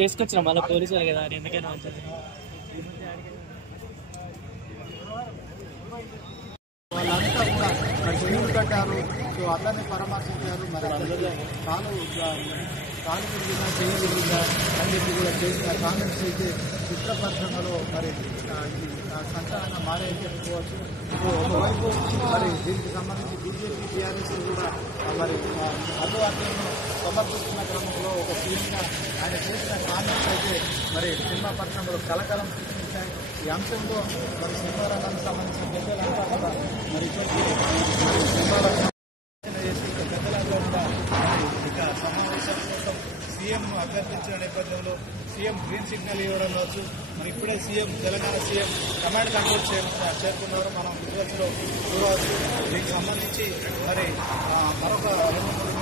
వేసుకొచ్చిన మళ్ళీ పోలీసులు కదా ఎందుకైనా మంచిది. వాళ్ళంతా కూడా మరి చెరువులు కట్టారు. సో అందరినీ పరామర్శించారు. మరి కాలు విరిగిందా చెయ్యి విరిగిందా అని చెప్పి కూడా చేసిన కామెంట్స్ అయితే చిత్రపరిశ్రమలో మరి సంచలనంగా మారాయని చెప్పుకోవచ్చు. సో ఒకవైపు మరి దీనికి సంబంధించి బీజేపీ టీఆర్ఎస్ కూడా మరి అల్లు అర్జున్ను సమర్థిస్తున్న క్రమంలో ఒక సీఎంగా ఆయన చేసిన కామెంట్స్ అయితే మరి సినిమా పరిశ్రమలో కలకలం సృష్టించాయి. ఈ అంశంలో మరి సినిమా రంగానికి సంబంధించిన పెద్దలంతా కూడా మరి పెద్దలంతా కూడా ఇక సమావేశం కోసం సీఎం అభ్యర్థించిన నేపథ్యంలో సీఎం గ్రీన్ సిగ్నల్ ఇవ్వడం కావచ్చు. మరి ఇప్పుడే తెలంగాణ సీఎం కమాండ్ కంట్రోల్ చేరుకున్నారు. మనం విజువల్స్లో చూడవచ్చు. దీనికి సంబంధించి మరి మరొక 2-3